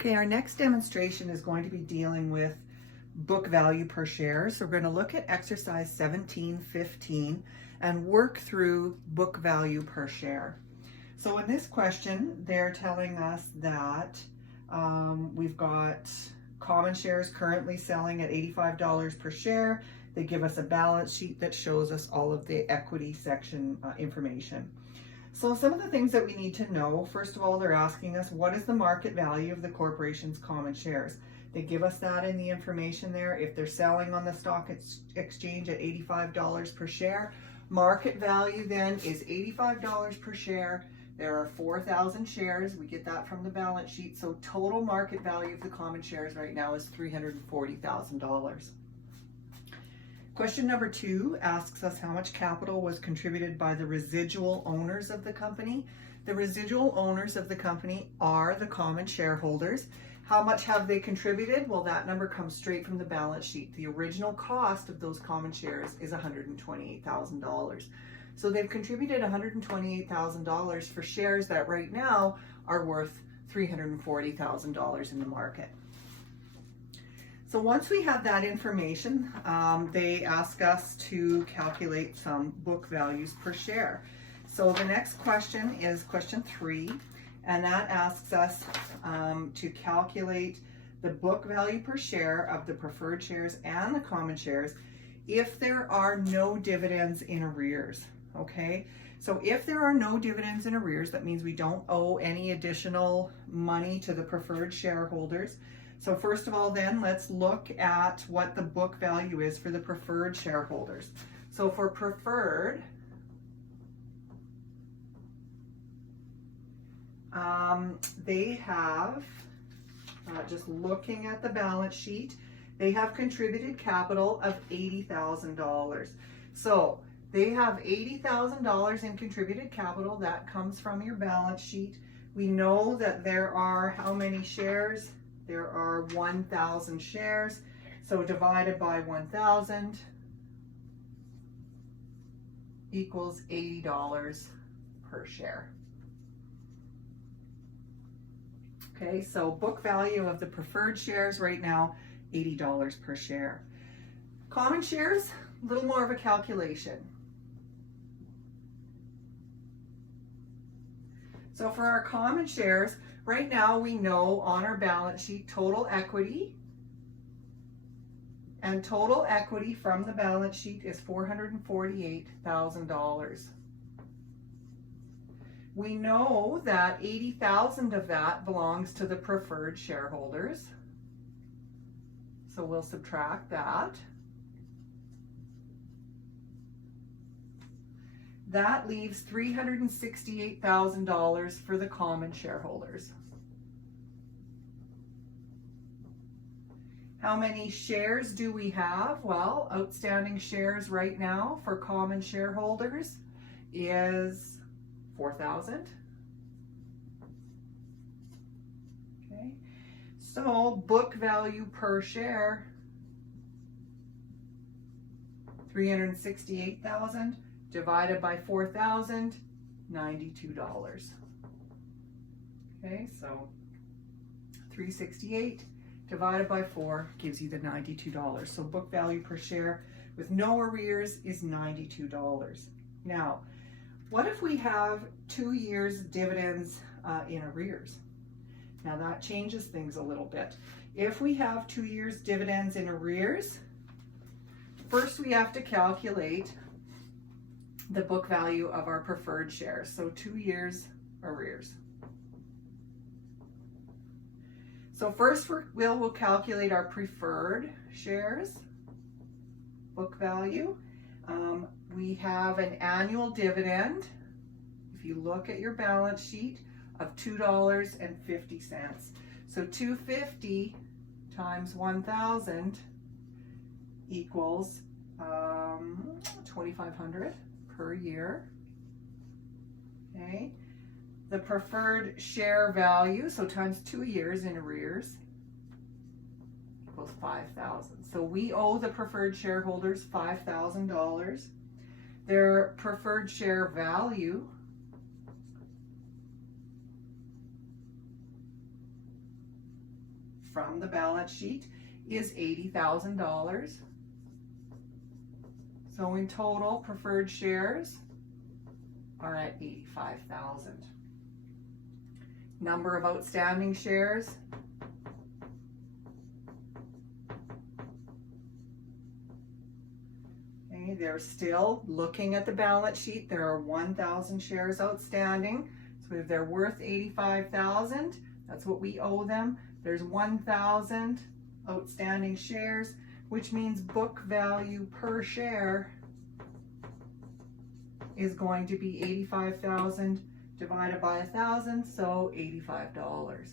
Okay, our next demonstration is going to be dealing with book value per share. So we're going to look at exercise 1715 and work through book value per share. So in this question, they're telling us that we've got common shares currently selling at $85 per share. They give us a balance sheet that shows us all of the equity section information. So some of the things that we need to know, first of all, they're asking us what is the market value of the corporation's common shares. They give us that in the information there. If they're selling on the stock exchange at $85 per share, market value then is $85 per share. There are 4,000 shares. We get that from the balance sheet. So total market value of the common shares right now is $340,000. Question number 2 asks us how much capital was contributed by the residual owners of the company. The residual owners of the company are the common shareholders. How much have they contributed? Well, that number comes straight from the balance sheet. The original cost of those common shares is $128,000. So they've contributed $128,000 for shares that right now are worth $340,000 in the market. So once we have that information, they ask us to calculate some book values per share. So the next question is question 3, and that asks us to calculate the book value per share of the preferred shares and the common shares if there are no dividends in arrears. Okay, so if there are no dividends in arrears, that means we don't owe any additional money to the preferred shareholders. So first of all, then let's look at what the book value is for the preferred shareholders. So for preferred, they have, just looking at the balance sheet, they have contributed capital of $80,000. So they have $80,000 in contributed capital. That comes from your balance sheet. We know that there are how many shares? There are 1,000 shares. So divided by 1,000 equals $80 per share. Okay, so book value of the preferred shares right now, $80 per share. Common shares, a little more of a calculation. So for our common shares, right now we know on our balance sheet total equity, and total equity from the balance sheet is $448,000. We know that 80,000 of that belongs to the preferred shareholders. So we'll subtract that. That leaves $368,000 for the common shareholders. How many shares do we have? Well, outstanding shares right now for common shareholders is 4,000. Okay, so book value per share, 368,000 divided by 4,000, $92. Okay, so 368 divided by 4 gives you the $92. So book value per share with no arrears is $92. Now, what if we have 2 years dividends in arrears? Now that changes things a little bit. If we have 2 years dividends in arrears, first we have to calculate the book value of our preferred shares. So 2 years arrears. So first we'll calculate our preferred shares book value. We have an annual dividend, if you look at your balance sheet, of $2.50. So $2.50 times 1,000 equals $2,500 per year. Okay. The preferred share value, so times 2 years in arrears, equals $5,000. So we owe the preferred shareholders $5,000. Their preferred share value from the balance sheet is $80,000. So in total, preferred shares are at 85,000. Number of outstanding shares, okay, they're still looking at the balance sheet. There are 1,000 shares outstanding. So if they're worth 85,000, that's what we owe them. There's 1,000 outstanding shares, which means book value per share is going to be 85,000 divided by 1,000, so $85.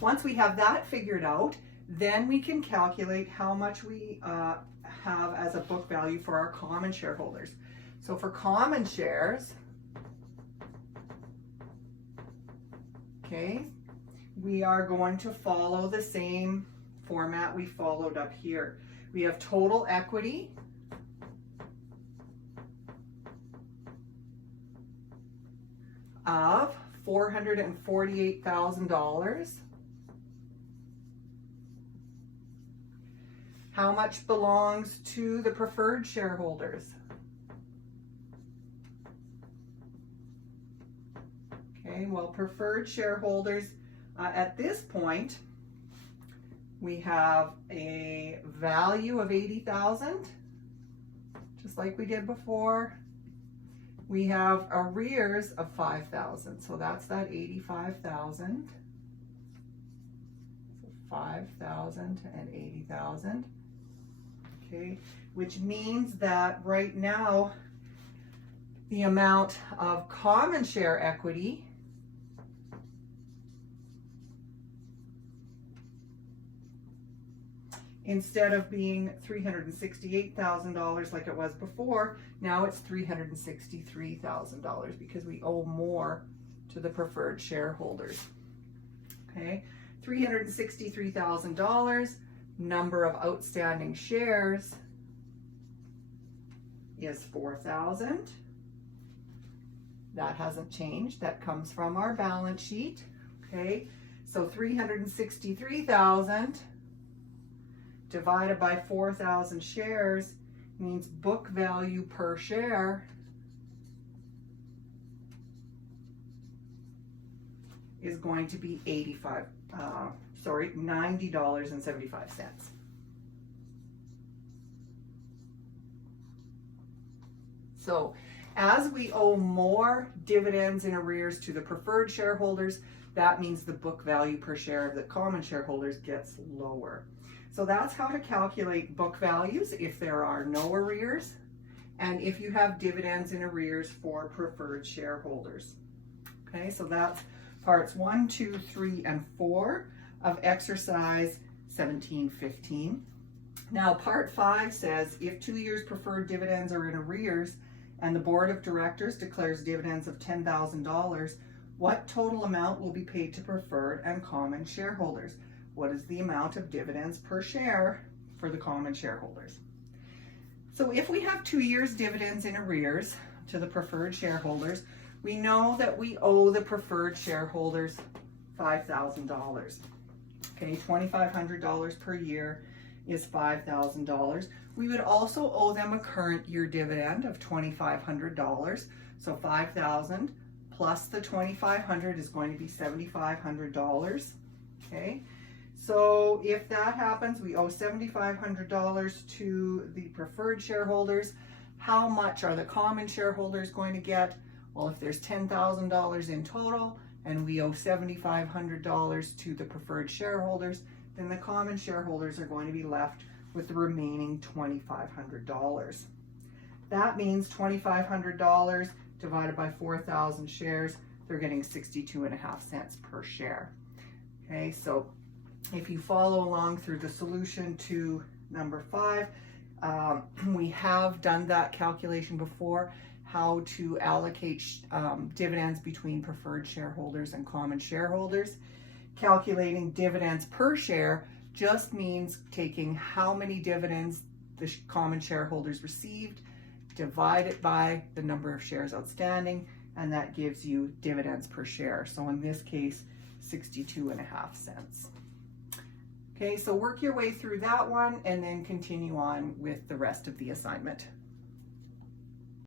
Once we have that figured out, then we can calculate how much we have as a book value for our common shareholders. So for common shares, okay, we are going to follow the same format we followed up here. We have total equity of $448,000. How much belongs to the preferred shareholders? Okay, well, preferred shareholders, at this point, we have a value of 80,000, just like we did before. We have arrears of 5,000, so that's that 85,000. So 5,000 and 80,000. Okay, which means that right now the amount of common share equity instead of being $368,000 like it was before, now it's $363,000 because we owe more to the preferred shareholders. Okay, $363,000. Number of outstanding shares is 4,000. That hasn't changed. That comes from our balance sheet. Okay, so 363,000 divided by 4,000 shares means book value per share is going to be $90.75. So as we owe more dividends in arrears to the preferred shareholders, that means the book value per share of the common shareholders gets lower. So that's how to calculate book values if there are no arrears and if you have dividends in arrears for preferred shareholders. Okay, so that's parts 1, 2, 3, and 4 of exercise 1715. Now part 5 says if 2 years preferred dividends are in arrears and the board of directors declares dividends of $10,000, what total amount will be paid to preferred and common shareholders? What is the amount of dividends per share for the common shareholders? So if we have 2 years dividends in arrears to the preferred shareholders, we know that we owe the preferred shareholders $5,000. Okay, $2,500 per year is $5,000. We would also owe them a current year dividend of $2,500. So $5,000 plus the $2,500 is going to be $7,500. Okay, so if that happens, we owe $7,500 to the preferred shareholders. How much are the common shareholders going to get? Well, if there's $10,000 in total and we owe $7,500 to the preferred shareholders, then the common shareholders are going to be left with the remaining $2,500. That means $2,500 divided by 4,000 shares, they're getting 62.5 cents per share. Okay, so if you follow along through the solution to number 5, we have done that calculation before, how to allocate dividends between preferred shareholders and common shareholders. Calculating dividends per share just means taking how many dividends the common shareholders received, divide it by the number of shares outstanding, and that gives you dividends per share. So in this case, 62.5 cents. Okay, so work your way through that one and then continue on with the rest of the assignment.